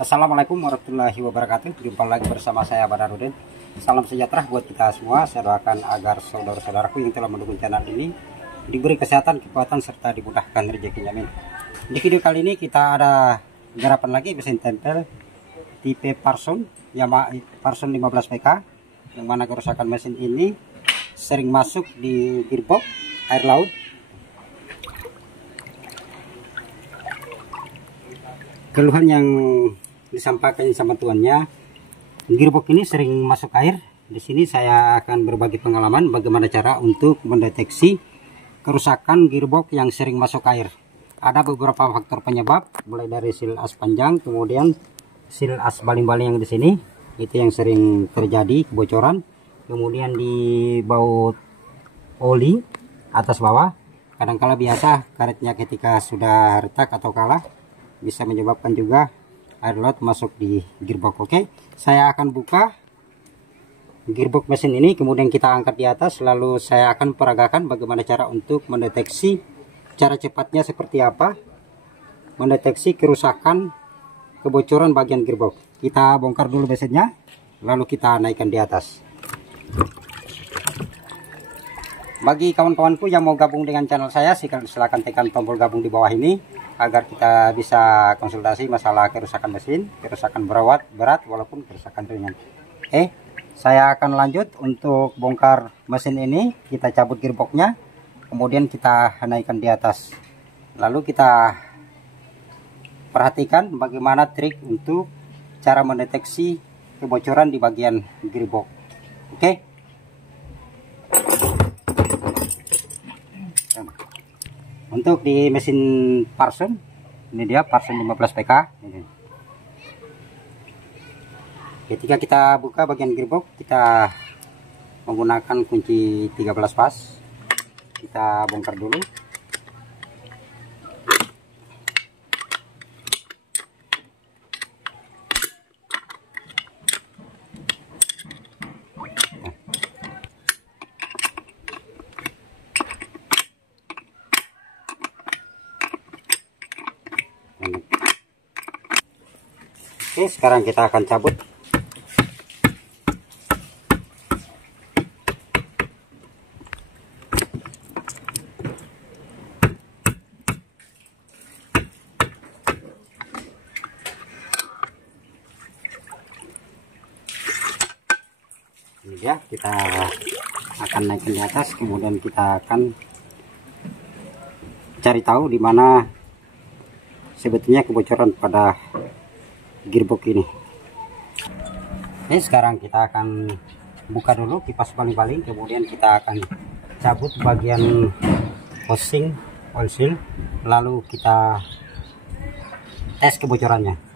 Assalamualaikum warahmatullahi wabarakatuh. Jumpa lagi bersama saya Badarudin. Salam sejahtera buat kita semua. Saya doakan agar saudara-saudaraku yang telah mendukung channel ini diberi kesehatan, kekuatan, serta dimudahkan rezekinya. Amin. Di video kali ini kita ada garapan lagi mesin tempel tipe Parson Yamaha Parson 15 PK, yang mana kerusakan mesin ini sering masuk di gearbox air laut. Keluhan yang disampaikan sama tuannya, gearbox ini sering masuk air. Di sini saya akan berbagi pengalaman bagaimana cara untuk mendeteksi kerusakan gearbox yang sering masuk air. Ada beberapa faktor penyebab, mulai dari seal as panjang, kemudian seal as baling-baling yang di sini, itu yang sering terjadi kebocoran. Kemudian di baut oli atas bawah, kadangkala biasa karetnya ketika sudah retak atau kalah bisa menyebabkan juga air laut masuk di gearbox. Oke, saya akan buka gearbox mesin ini, kemudian kita angkat di atas, lalu saya akan peragakan bagaimana cara untuk mendeteksi, cara cepatnya seperti apa mendeteksi kerusakan kebocoran bagian gearbox. Kita bongkar dulu mesinnya, lalu kita naikkan di atas. Bagi kawan-kawanku yang mau gabung dengan channel saya, silakan tekan tombol gabung di bawah ini agar kita bisa konsultasi masalah kerusakan mesin, kerusakan berat walaupun kerusakan ringan. Saya akan lanjut untuk bongkar mesin ini. Kita cabut gearboxnya, kemudian kita naikkan di atas, lalu kita perhatikan bagaimana trik untuk cara mendeteksi kebocoran di bagian gearbox. Oke. Untuk di mesin Parson, ini dia Parson 15 PK. Ketika kita buka bagian gearbox, kita menggunakan kunci 13 pas. Kita bongkar dulu. Oke, sekarang kita akan cabut. Ini dia, kita akan naikkan di atas, kemudian kita akan cari tahu di mana sebetulnya kebocoran pada gearbox ini. Oke, sekarang kita akan buka dulu kipas baling-baling, kemudian kita akan cabut bagian housing oil seal, lalu kita tes kebocorannya.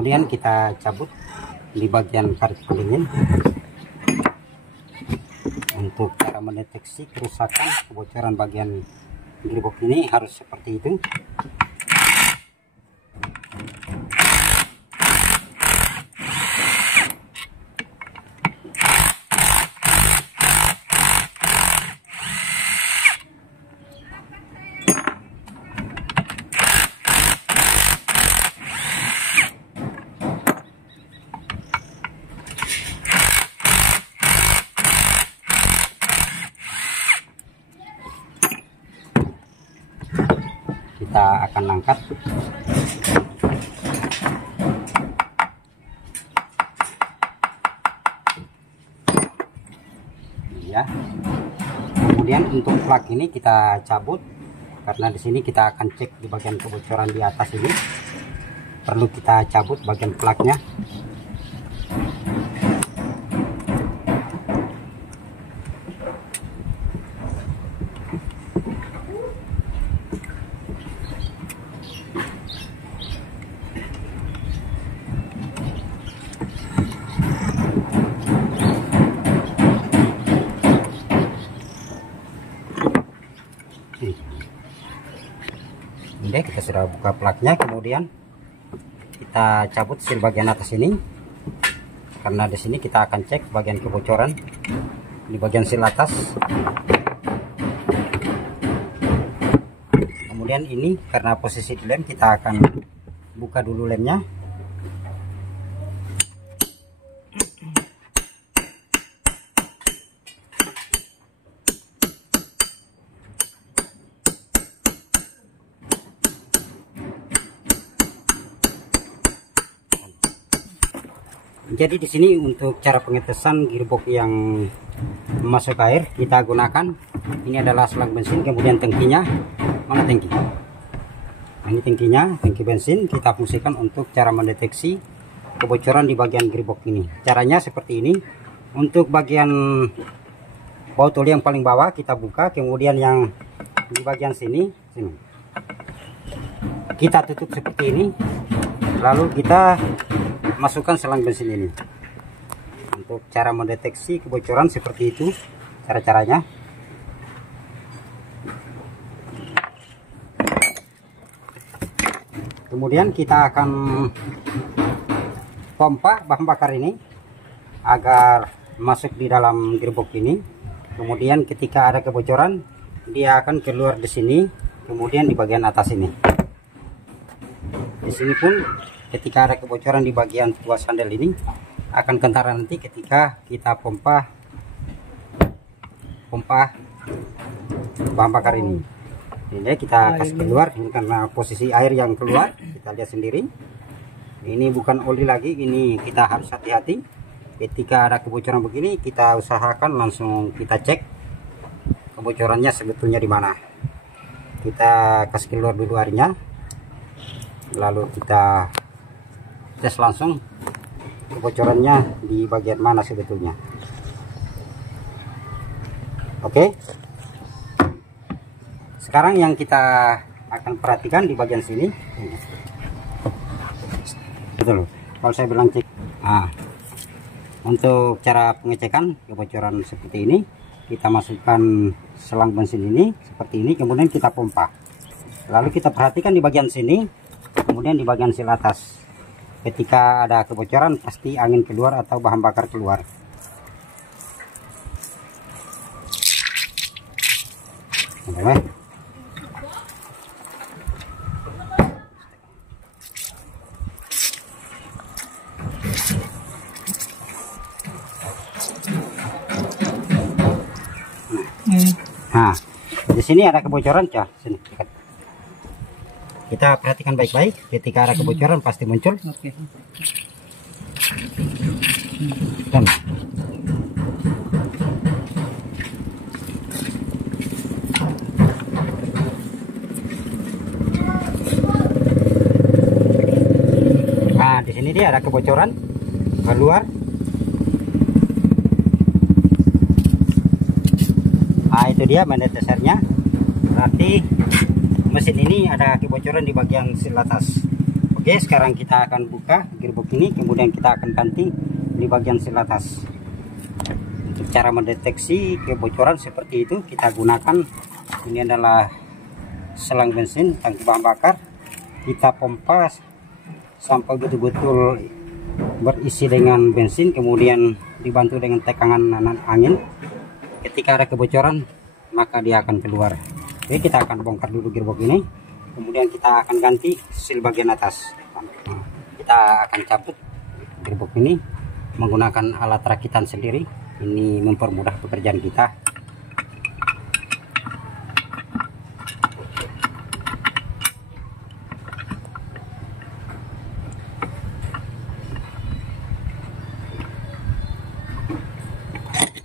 Kemudian kita cabut di bagian karet pendingin. Untuk cara mendeteksi kerusakan kebocoran bagian gearbox ini harus seperti itu. Kita akan angkat. Ya. Kemudian untuk plug ini kita cabut, karena di sini kita akan cek di bagian kebocoran di atas ini. Perlu kita cabut bagian plugnya. Oke, kita sudah buka plaknya, kemudian kita cabut seal bagian atas ini, karena di sini kita akan cek bagian kebocoran di bagian seal atas. Kemudian ini karena posisi di lem, kita akan buka dulu lemnya. Jadi di sini untuk cara pengetesan gearbox yang masuk air, kita gunakan ini adalah selang bensin, kemudian tangkinya. Mana tangki? Ini tangkinya, tangki bensin. Kita fungsikan untuk cara mendeteksi kebocoran di bagian gearbox ini. Caranya seperti ini. Untuk bagian baut oli yang paling bawah kita buka, kemudian yang di bagian sini kita tutup seperti ini, lalu kita masukkan selang bensin ini. Untuk cara mendeteksi kebocoran seperti itu cara-caranya. Kemudian kita akan pompa bahan bakar ini agar masuk di dalam gearbox ini. Kemudian ketika ada kebocoran, dia akan keluar di sini, kemudian di bagian atas ini. Di sini pun ketika ada kebocoran di bagian tuas handle ini akan kentara nanti ketika kita pompa bahan bakar ini. Ini kita kasih keluar, ini karena posisi air yang keluar, kita lihat sendiri. Ini bukan oli lagi, ini kita harus hati-hati. Ketika ada kebocoran begini, kita usahakan langsung kita cek kebocorannya sebetulnya di mana. Kita kasih keluar dulu airnya, lalu kita tes langsung kebocorannya di bagian mana sebetulnya. Oke, sekarang yang kita akan perhatikan di bagian sini, betul kalau saya bilang cek. Untuk cara pengecekan kebocoran seperti ini, kita masukkan selang bensin ini seperti ini, kemudian kita pompa, lalu kita perhatikan di bagian sini, kemudian di bagian seal atas. Ketika ada kebocoran pasti angin keluar atau bahan bakar keluar. Nah, di sini ada kebocoran, sini dekat. Kita perhatikan baik-baik, ketika ada kebocoran pasti muncul. Dan nah, di sini dia ada kebocoran keluar. Nah, itu dia mendetesernya. Berarti mesin ini ada kebocoran di bagian seal atas. Oke, sekarang kita akan buka gearbox ini, kemudian kita akan ganti di bagian seal atas. Untuk cara mendeteksi kebocoran seperti itu, kita gunakan ini adalah selang bensin, tangki bahan bakar. Kita pompa sampai betul-betul berisi dengan bensin, kemudian dibantu dengan tekanan angin. Ketika ada kebocoran, maka dia akan keluar. Oke, kita akan bongkar dulu gearbox ini, kemudian kita akan ganti seal bagian atas. Kita akan cabut gearbox ini menggunakan alat rakitan sendiri. Ini mempermudah pekerjaan kita.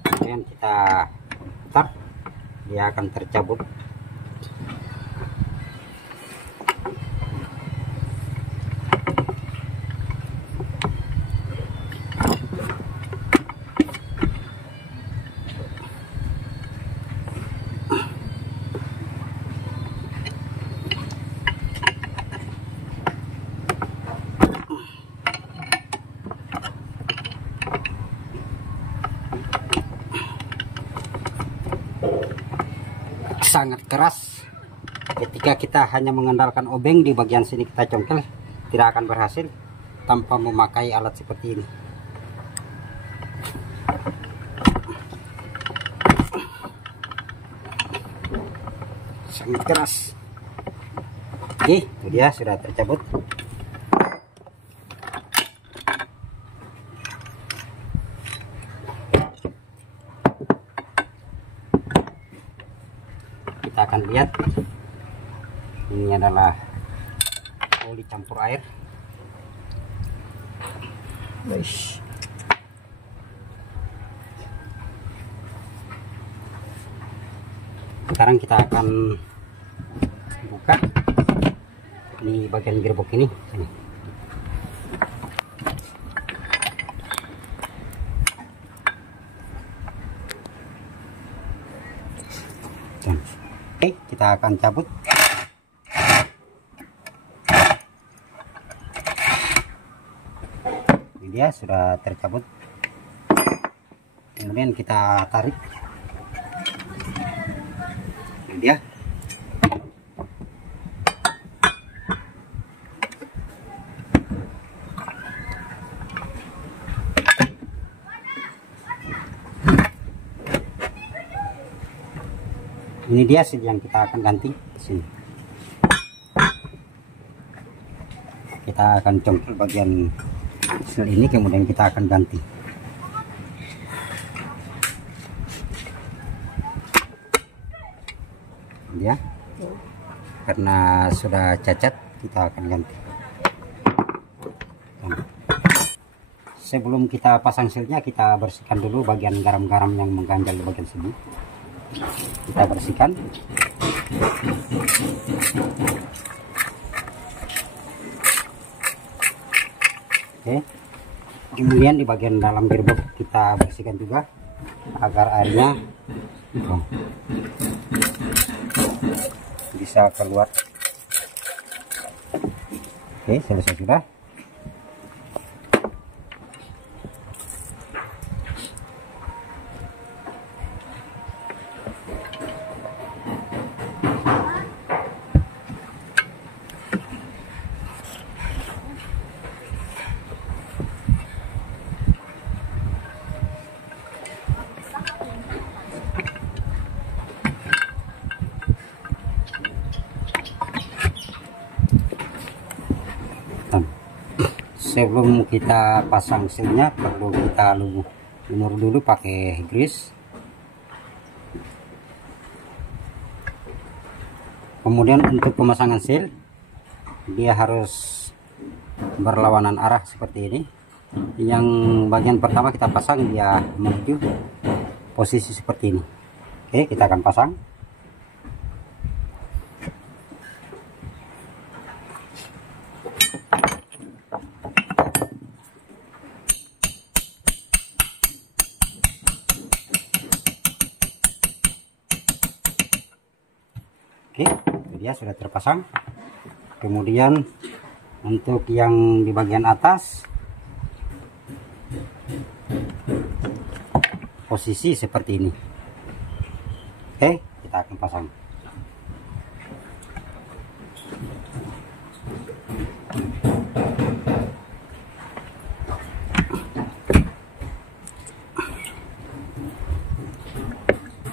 Kemudian kita putar, dia akan tercabut. Sangat keras Ketika kita hanya mengandalkan obeng di bagian sini kita congkel, tidak akan berhasil tanpa memakai alat seperti ini. Sangat keras. Oke, itu dia sudah tercabut. Kita akan lihat, ini adalah oli campur air. Guys, sekarang kita akan buka di bagian gearbox ini. Sini. Oke, kita akan cabut. Ini dia sudah tercabut. Kemudian kita tarik. Ini dia. Ini dia seal yang kita akan ganti di sini. Kita akan congkel bagian seal ini, kemudian kita akan ganti. Ya, karena sudah cacat kita akan ganti. Sebelum kita pasang sealnya, kita bersihkan dulu bagian garam-garam yang mengganjal di bagian sini. Kita bersihkan. Oke, kemudian di bagian dalam gearbox kita bersihkan juga agar airnya bisa keluar. Oke, selesai sudah. Sebelum kita pasang sealnya perlu kita lumur dulu pakai grease. Kemudian untuk pemasangan seal, dia harus berlawanan arah seperti ini. Yang bagian pertama kita pasang dia menuju posisi seperti ini. Oke, kita akan pasang. Oke, itu dia sudah terpasang. Kemudian untuk yang di bagian atas posisi seperti ini. Oke, kita akan pasang.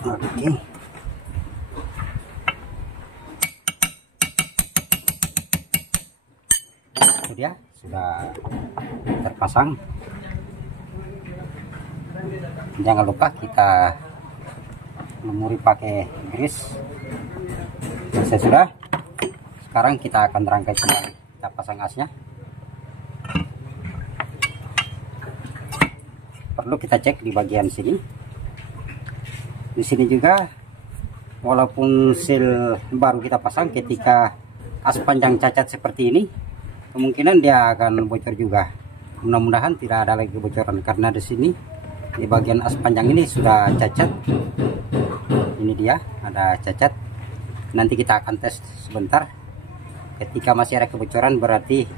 Oke. Itu dia sudah terpasang. Jangan lupa kita lumuri pakai grease. Selesai sudah. Sekarang kita akan rangkai kembali. Kita pasang asnya. Perlu kita cek di bagian sini. Di sini juga, walaupun seal baru kita pasang, ketika as panjang cacat seperti ini, kemungkinan dia akan bocor juga. Mudah-mudahan tidak ada lagi bocoran, karena di sini di bagian as panjang ini sudah cacat. Ini dia ada cacat. Nanti kita akan tes sebentar. Ketika masih ada kebocoran berarti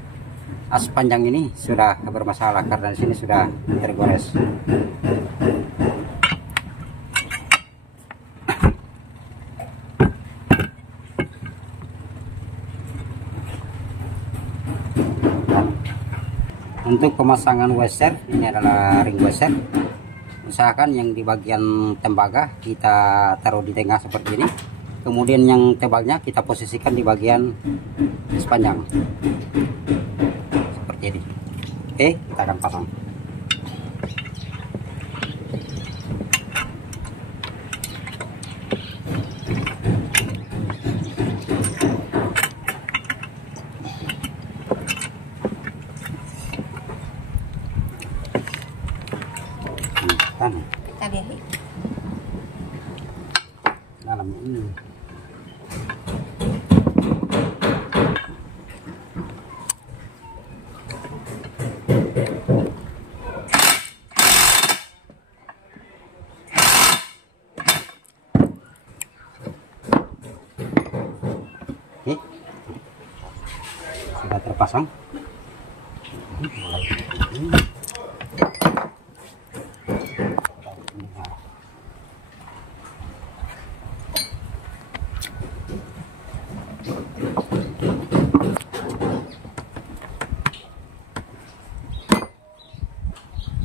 as panjang ini sudah bermasalah, karena di sini sudah tergores. Untuk pemasangan washer, ini adalah ring washer. Usahakan yang di bagian tembaga kita taruh di tengah seperti ini. Kemudian yang tebalnya kita posisikan di bagian sepanjang seperti ini. Oke, kita akan pasang. Kita lihat dalam ini. Oke, sudah terpasang.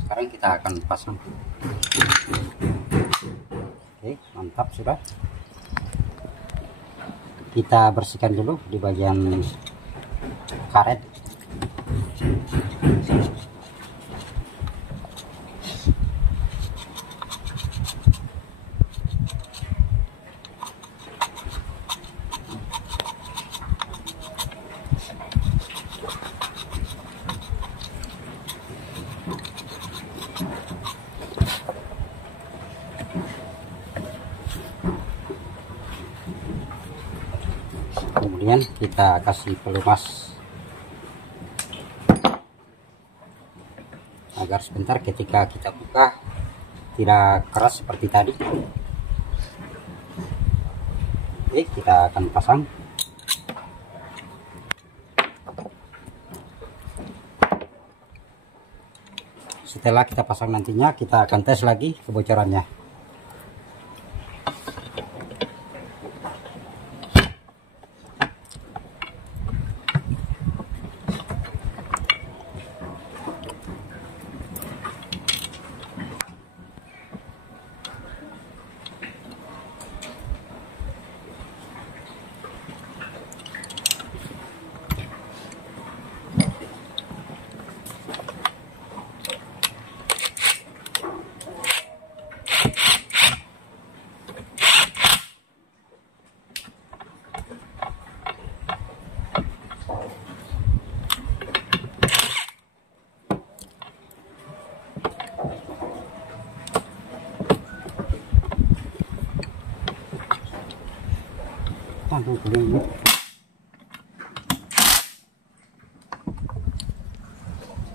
Sekarang kita akan pasang. Oke, mantap sudah. Kita bersihkan dulu di bagian karet. Kemudian kita kasih pelumas agar sebentar ketika kita buka tidak keras seperti tadi. Oke, kita akan pasang. Setelah kita pasang nantinya kita akan tes lagi kebocorannya.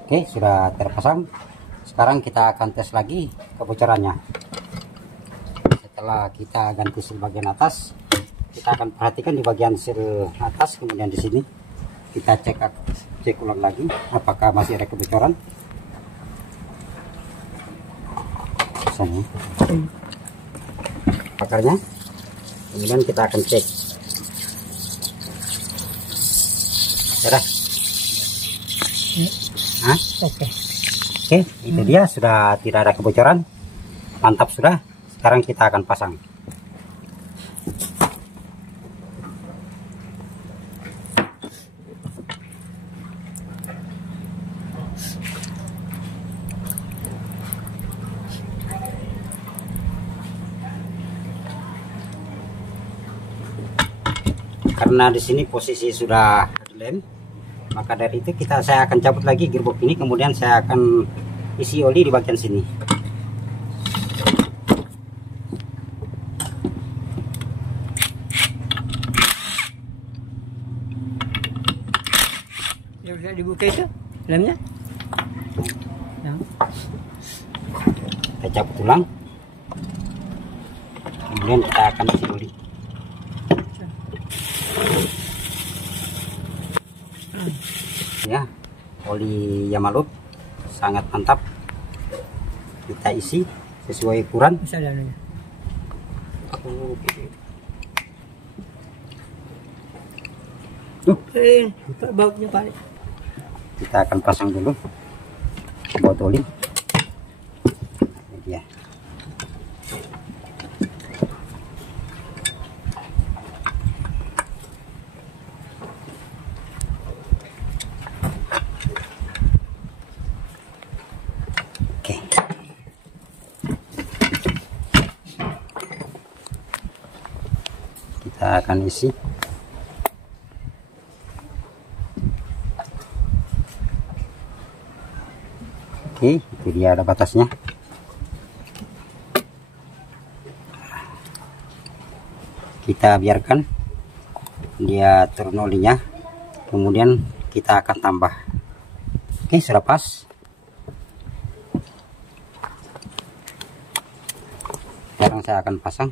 Oke, sudah terpasang. Sekarang kita akan tes lagi kebocorannya. Setelah kita ganti seal bagian atas, kita akan perhatikan di bagian seal atas, kemudian di sini kita cek ulang lagi apakah masih ada kebocoran. Sini pakarnya, kemudian kita akan cek. Sudah. Oke, itu dia, sudah tidak ada kebocoran. Mantap sudah. Sekarang kita akan pasang. Karena di sini posisi sudah lem, maka dari itu saya akan cabut lagi gearbox ini, kemudian saya akan isi oli di bagian sini. Ya, bisa dibuka itu lemnya. Ya. Kita cabut ulang, kemudian kita akan isi oli. Ya, oli Yamalud sangat mantap. Kita isi sesuai ukuran. Bisa dalamnya. Bautnya Pak. Kita akan pasang dulu. baut oli. Ini dia. Oke. Kita akan isi. Oke, itu dia ada batasnya. Kita biarkan dia turun olinya, kemudian kita akan tambah. Oke, sudah pas. Sekarang saya akan pasang.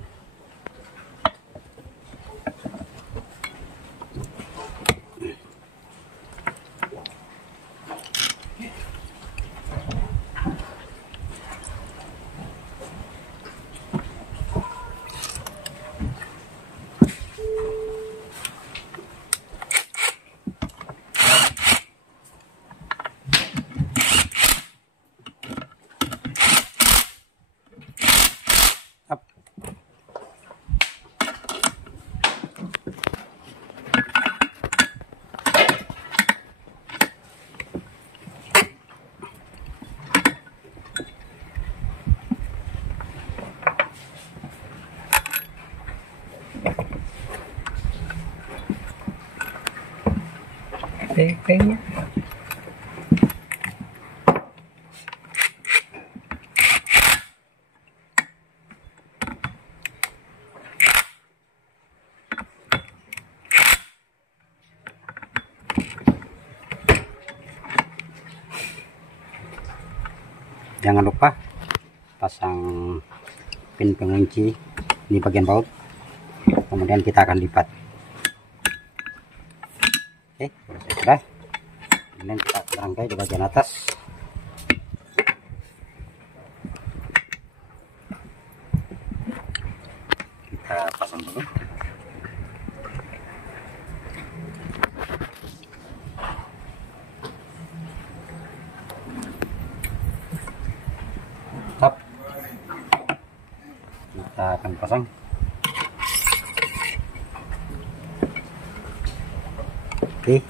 Kayaknya jangan lupa pasang pin pengunci di bagian baut, kemudian kita akan lipat. Oke, sudah. Kemudian kita rangkai di bagian atas. Kita pasang dulu. Tap. Kita akan pasang. Oke,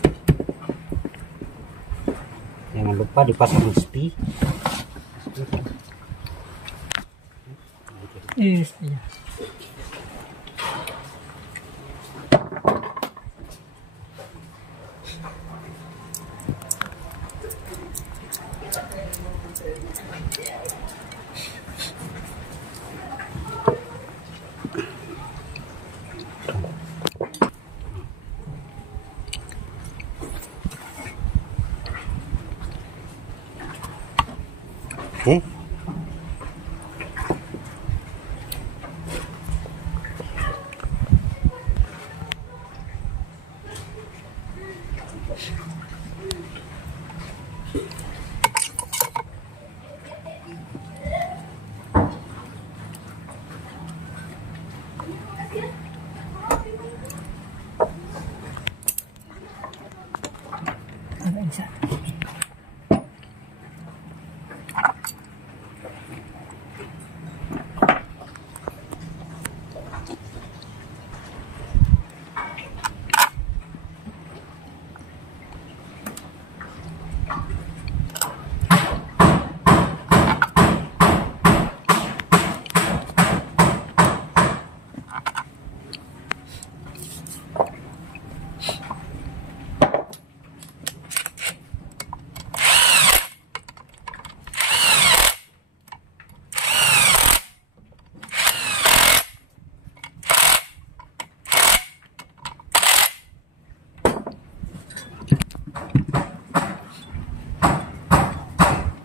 jangan lupa dipasang spi. iya. Oke.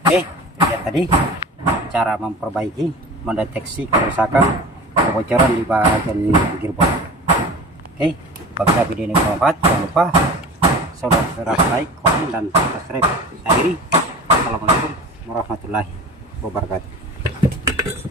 Oke, lihat tadi cara memperbaiki, mendeteksi kerusakan, kebocoran di bagian gearbox. Oke, bagi video ini bermanfaat, jangan lupa saudara like, komen, dan subscribe. Akhiri, assalamualaikum warahmatullahi wabarakatuh.